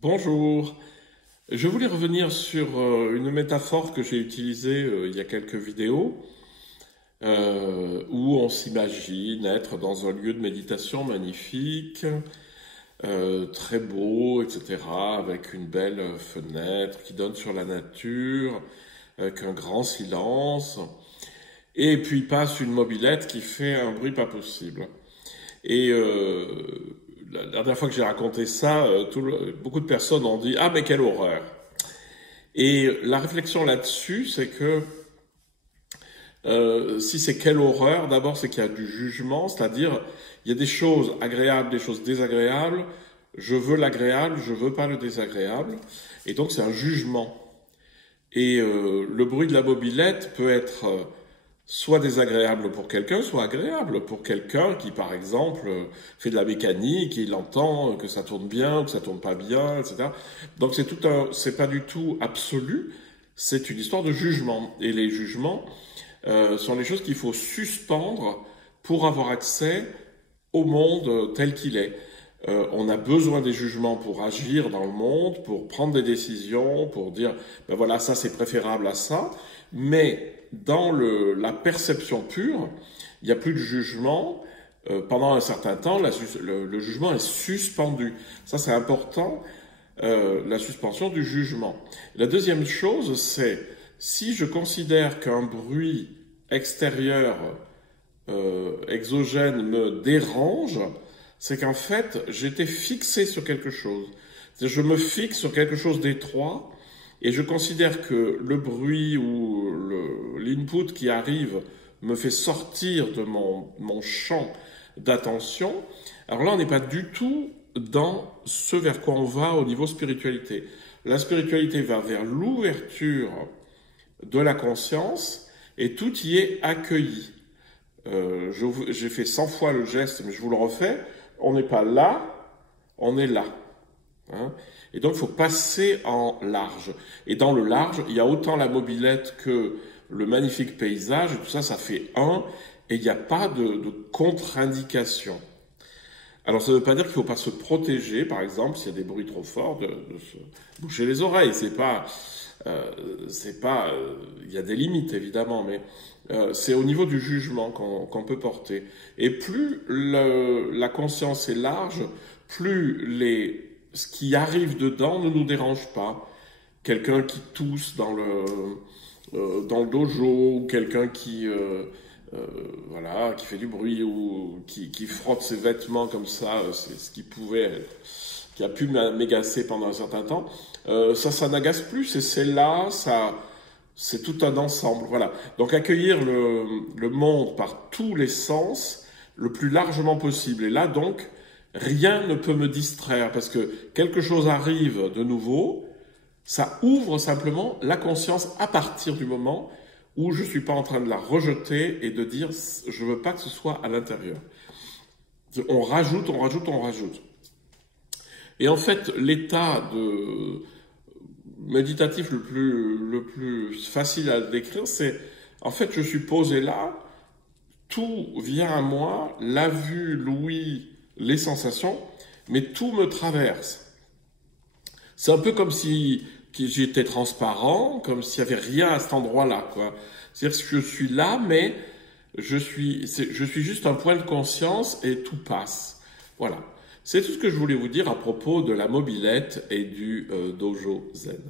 Bonjour, je voulais revenir sur une métaphore que j'ai utilisée il y a quelques vidéos, où on s'imagine être dans un lieu de méditation magnifique, très beau, etc., avec une belle fenêtre qui donne sur la nature, avec un grand silence, et puis passe une mobilette qui fait un bruit pas possible. Et la dernière fois que j'ai raconté ça, beaucoup de personnes ont dit «Ah mais quelle horreur!» Et la réflexion là-dessus, c'est que si c'est quelle horreur, d'abord c'est qu'il y a du jugement, c'est-à-dire il y a des choses agréables, des choses désagréables, je veux l'agréable, je veux pas le désagréable, et donc c'est un jugement. Et le bruit de la mobilette peut être soit désagréable pour quelqu'un, soit agréable pour quelqu'un qui, par exemple, fait de la mécanique, il entend que ça tourne bien, que ça tourne pas bien, etc. Donc c'est pas du tout absolu, c'est une histoire de jugement. Et les jugements sont les choses qu'il faut suspendre pour avoir accès au monde tel qu'il est. On a besoin des jugements pour agir dans le monde, pour prendre des décisions, pour dire, ben voilà, ça c'est préférable à ça. Mais dans la perception pure, il n'y a plus de jugement. Pendant un certain temps, le jugement est suspendu. Ça c'est important, la suspension du jugement. La deuxième chose, c'est si je considère qu'un bruit extérieur exogène me dérange, c'est qu'en fait, j'étais fixé sur quelque chose. Je me fixe sur quelque chose d'étroit et je considère que le bruit ou l'input qui arrive me fait sortir de mon champ d'attention. Alors là, on n'est pas du tout dans ce vers quoi on va au niveau spiritualité. La spiritualité va vers l'ouverture de la conscience et tout y est accueilli. J'ai fait 100 fois le geste, mais je vous le refais. On n'est pas là, on est là. Hein, et donc, il faut passer en large. Et dans le large, il y a autant la mobilette que le magnifique paysage. Et tout ça, ça fait un. Et il n'y a pas de contre-indication. Alors, ça ne veut pas dire qu'il ne faut pas se protéger, par exemple, s'il y a des bruits trop forts, de se boucher les oreilles. Il y a des limites, évidemment, mais c'est au niveau du jugement qu'on peut porter. Et plus la conscience est large, plus ce qui arrive dedans ne nous dérange pas. Quelqu'un qui tousse dans le dojo, ou quelqu'un voilà, qui fait du bruit, ou qui frotte ses vêtements comme ça, c'est ce qui pouvait être, qui a pu m'agacer pendant un certain temps, ça n'agace plus, c'est là, c'est tout un ensemble, voilà. Donc accueillir le monde par tous les sens, le plus largement possible. Et là, donc, rien ne peut me distraire, parce que quelque chose arrive de nouveau, ça ouvre simplement la conscience à partir du moment où je ne suis pas en train de la rejeter et de dire « je ne veux pas que ce soit à l'intérieur ». On rajoute, on rajoute, on rajoute. Et en fait, l'état méditatif le plus facile à décrire, c'est en fait, je suis posé là, tout vient à moi, la vue, l'ouïe, les sensations, mais tout me traverse. C'est un peu comme si j'étais transparent, comme s'il n'y avait rien à cet endroit-là, quoi. C'est-à-dire que je suis là, mais je suis juste un point de conscience et tout passe. Voilà. C'est tout ce que je voulais vous dire à propos de la mobilette et du dojo zen.